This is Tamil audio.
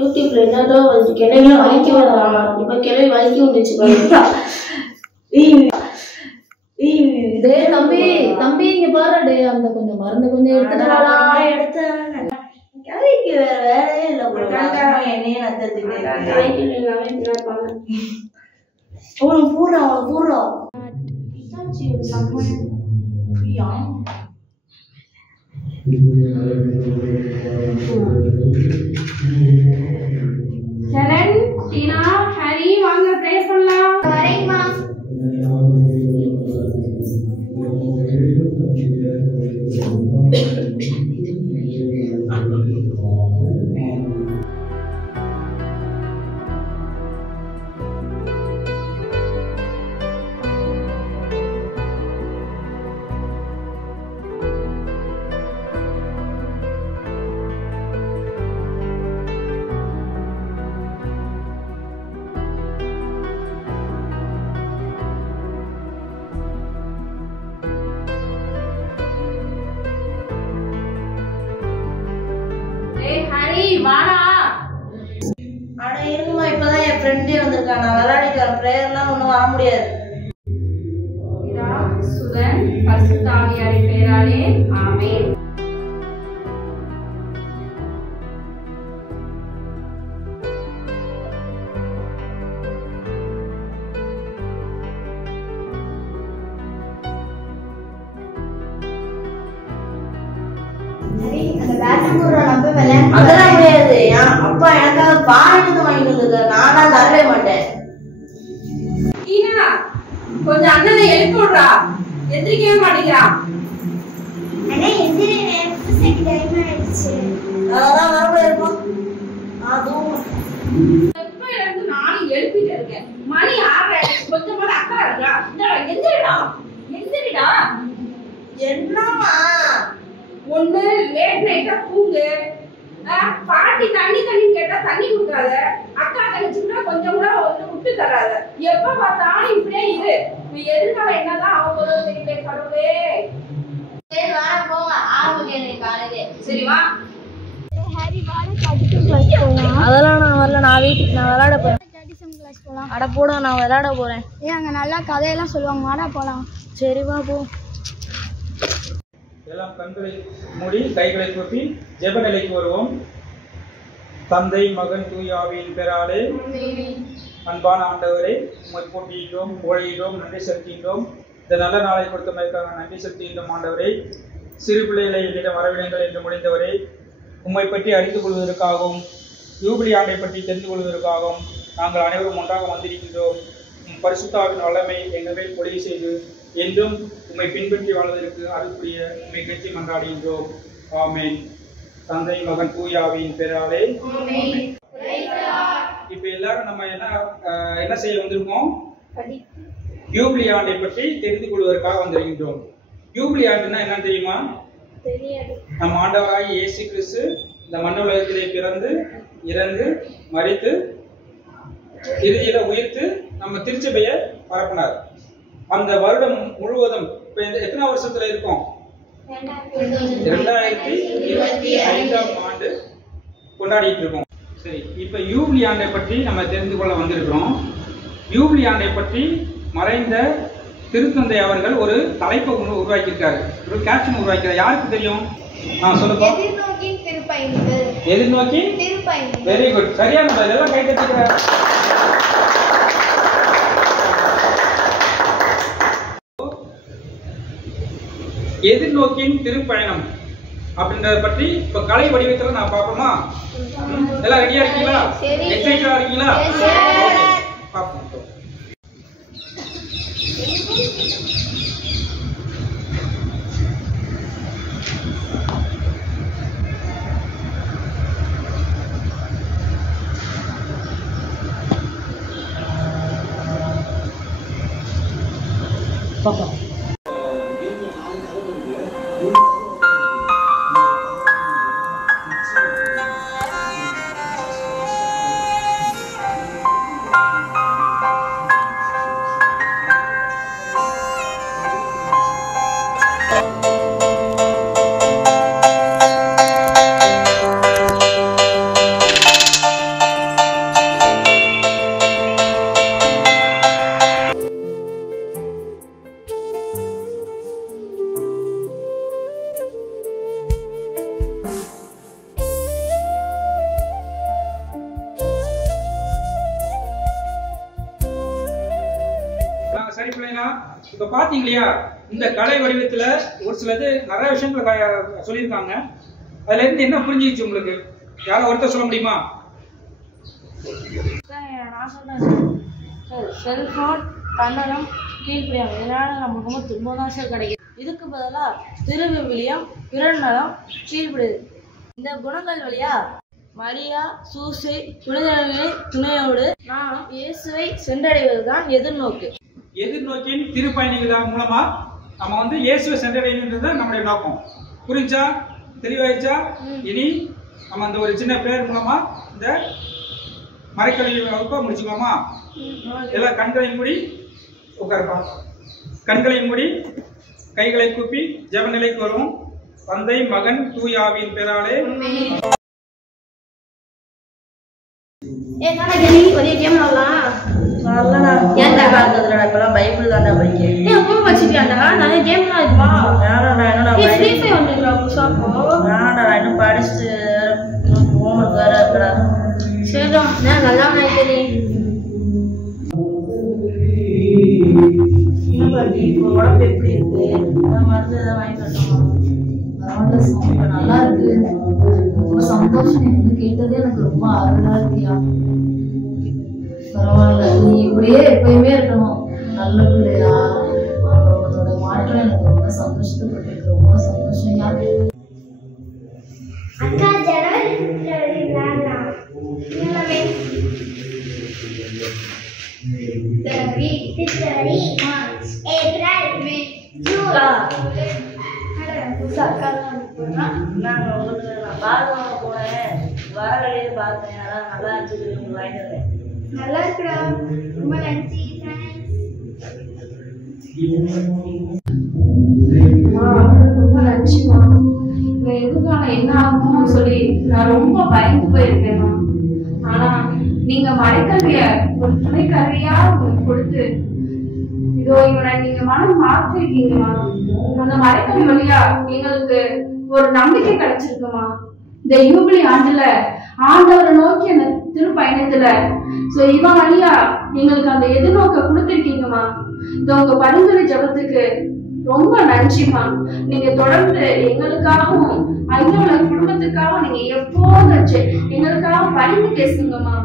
யூடியூப்ல என்னடோ வந்து கிளையில வலிக்க வரலாம். இப்ப கிளை வலிக்க வந்துச்சு தம்பி தம்பி இங்க பாரு அந்த கொஞ்சம் மருந்து கொஞ்சம் எடுத்துட்டாடா. கிளைக்கு வேற வேலையே இல்ல என்னையே பூரா ஷரண், டீனா, ஹரி வாங்க ப்ரேஸ் பண்ணலாம். வரேம்மா. ஹரி வாடா. ஆனா இருக்குமா, இப்பதான் என் ஃப்ரெண்டே வந்திருக்கான். நான் விளையாடிட்டு வரேன். பிரேயர்லாம் ஒன்றும் வர முடியாது. சுதன் பரிசுத்த ஆவியாரின் பெயராலே ஆமென். அதெல்லாம் முடியாது. அப்பா எனக்காக பாட்டு வாங்கிட்டு வந்திருக்காரு. நானா தரவே மாட்டேன். டீனா, கொஞ்சம் அண்ணனை எழுப்பி விடுறா. எந்திரிக்கவே மாட்டேங்கிறான். அதான் வரப்பட இருக்கும். அதுவும் எப்ப இருந்து நானும் எழுப்பிட்டு இருக்கேன். மணி 6:30. கொஞ்சமா அக்கறை இருக்கா? எந்திரிடா எந்திரிடா. என்னமா ஒண்ணு லேட் நைட்டா தூங்கு. பாட்டி தண்ணி கேட்டா தண்ணி கொடுக்காத. அக்கா தங்கச்சின்னா கொஞ்சம் கூட வந்து விட்டு தராத. எப்ப பார்த்தாலும் இப்படியே இரு. எதிர்காலம் என்னதான் அவங்க தெரியல கடவுளே. சரி வா போங்க. ஆரம்பிக்கிறேன் காலையில. சரி வா. அதெல்லாம் நான் வரல. நான் வீட்டுக்கு நான் விளையாட போறேன். அட போடா, நான் விளையாட போறேன். அங்க நல்லா கதையெல்லாம் சொல்லுவாங்க. வாடா போலாம். சரி வா போ. எல்லாம் கண்களை மூடி கைகளை கூப்பி ஜெப நிலைக்கு வருவோம். தந்தை மகன் தூய ஆவியின் பெயராலே. அன்பான ஆண்டவரே, உம்மை போற்றியின்றோம், புகழ்கின்றோம், நன்றி செலுத்துகின்றோம். இந்த நல்ல நாளை கொடுத்தமைக்காக நன்றி செலுத்துகின்றோம். ஆண்டவரே, சிறு பிள்ளைகளை என்னிடம் வரவிடுங்கள் என்று முடிந்தவரே, உம்மை பற்றி அறிந்து கொள்வதற்காகவும் யூபிலி ஆண்டை பற்றி தெரிந்து கொள்வதற்காகவும் நாங்கள் அனைவரும் ஒன்றாக வந்திருக்கின்றோம். பரிசுத்தாவின் வல்லமை எங்கள் மேல் பொழிவு செய்து என்றும் உம்மை பின்பற்றி வாழ்வதற்கு அருள்புரிய உம்மை கெஞ்சி மன்றாடுகின்றோம். ஆமென். தந்தை மகன் தூய ஆவியின் பெயராலே. இப்ப எல்லாரும் நம்ம என்ன செய்ய வந்திருக்கோம்? யூபிலி ஆண்டை பற்றி தெரிந்து கொள்வதற்காக வந்திருக்கின்றோம். யூபிலி ஆண்டுன்னா என்னன்னு தெரியுமா? நம் ஆண்டவராகி இயேசு கிறிஸ்து இந்த மண்ணுலகத்திலே பிறந்து இறந்து மரித்து இறுதியில உயிர்த்து நம்ம திருச்சபையை பரப்பினார். அந்த வருடம் முழுவதும் எத்தனை வருஷத்துல இருக்கும்? 2025 ஆண்டு கொண்டாடிட்டு இருக்கோம். சரி, இப்ப யூபிலி ஆண்டை பற்றி நம்ம தெரிந்து கொள்ள வந்திருக்கிறோம். யூபிலி ஆண்டை பற்றி மறைந்த திருத்தந்தை அவர்கள் ஒரு தலைப்பை உருவாக்கியிருக்காரு, ஒரு கேப்ஷன் உருவாக்கிறார். யாருக்கு தெரியும்? சொல்லுங்க. எதிர்நோக்கி. வெரி குட், சரியான எல்லாம் கை தட்டுகிறார். எதிர்நோக்கின் திருப்பயணம் அப்படின்றத பற்றி இப்ப கலை வடிவத்துல நான் பார்ப்போமா? எல்லாம் ரெடியா இருக்கீங்களா? எக்ஸைட்டடா இருக்கீங்களா? பார்ப்போம். பாப்பா பாத்தீங்கன்னா இப்ப பாத்தீங்க இல்லையா, இந்த கலை வடிவத்துல ஒரு சிலது நிறைய விஷயங்களை சொல்லியிருக்காங்க. அதுல இருந்து என்ன புரிஞ்சிச்சு உங்களுக்கு? யாரோ ஒருத்தர் சொல்ல முடியுமா? நான் சொல்றேன் சார். செல்போன், கன்னடம், கீழ்ப்படியாங்க இதனால நமக்கு ரொம்ப துன்பம் தான் சார் கிடைக்குது. இதுக்கு பதிலா திருவிவிலியம், பிறநலம், கீழ்ப்படிது இந்த குணங்கள் வழியா மரியா, சூசை, புனிதர்களை துணையோடு நாம் இயேசுவை சென்றடைவதுதான் எதிர்நோக்கு. எதிர்நோக்கின் திருப்பயணிகள் மூலமா நம்ம இயேசுவை சென்றடையணுன்றது நம்முடைய நோக்கம். புரிஞ்சா? தெளிவாயிடுச்சா? இனி நம்ம அந்த ஒரு சின்ன பேர் மூலமா இந்த மறைக்கல்வி வகுப்பை முடிச்சுக்கோமா? எல்லாம் கண்களை மூடி உட்காருப்பா. கண்களை மூடி கைகளை கூப்பி ஜெப நிலைக்கு வருவோம். தந்தை, மகன், தூய ஆவியின் பெயராலே. ஒரே கேம் ஆகலாம். ஏன்டா பார்த்ததுடா இப்பெல்லாம் பைபிள் தான்டா படிக்கிறேன். ஏன் பூ வச்சுக்கியாண்டா? நிறைய கேம்லாம் இருக்குமா? வேணாடா இன்னும் ஏய் ஃப்ரீ ஃபயர் வந்துருக்கா புதுசாப்போ? வேணாடா இன்னும் படிச்சுட்டு ஹோம்ஒர்க் வேற இருக்குடா. சரிடா, நான் நல்லா நினைக்கிறேன். இப்போ உடம்பு எப்படி இருக்கு? மருந்து எதாவது வாங்கி தரணுமா? இப்ப நல்லா இருக்கு. ரொம்ப சந்தோஷம். எனக்கு கேட்டதே எனக்கு ரொம்ப ஆறுதலா இருக்கியா. பரவாயில்ல, நீ இப்படியே எப்பயுமே இருக்கணும். நல்ல பிள்ளையா. உன்னோட மாற்றம் எனக்கு ரொம்ப சந்தோஷப்பட்டு ரொம்ப சந்தோஷம். யா அக்கா ஜனவரி, பிப்ரவரி விளையாடலாம். பிப்ரவரி, மார்ச், ஏப்ரல், மே, ஜூன். நாங்க உங்களுக்கு நான் பால்வாங்க போனேன், வர வழியில பார்த்தேன். அதான் நல்லா இருந்துச்சு, உங்களுக்கு வாங்கிட்டு வரேன். நல்லா இருக்குடா. ரொம்ப நன்றி ரொம்ப நன்றிமா. இந்த எதிர்காலம் என்ன ஆகும்னு சொல்லி நான் ரொம்ப பயந்து போயிருக்கேன். ஆனா நீங்க மறைக்கல்விய ஒரு துணைக்கல்வியா உங்களுக்கு கொடுத்து இதோ இவனை நீங்க மனம் மாத்திருக்கீங்கம்மா. அந்த மறைக்கல்வி வழியா எங்களுக்கு ஒரு நம்பிக்கை கிடைச்சிருக்குமா. இந்த யூபிலி ஆண்டுல ஆண்டவரை நோக்கி அந்த திருப்பயணத்துல இவன் வழியா எங்களுக்கு அந்த எதிர்நோக்க கொடுத்துருக்கீங்கம்மா. இந்த உங்க பரிந்துரை ஜபத்துக்கு ரொம்ப நன்றிமா. நீங்க தொடர்ந்து எங்களுக்காகவும் ஐயோட குடும்பத்துக்காகவும் நீங்க எப்போதும் எங்களுக்காக பரிந்து பேசுங்கம்மா.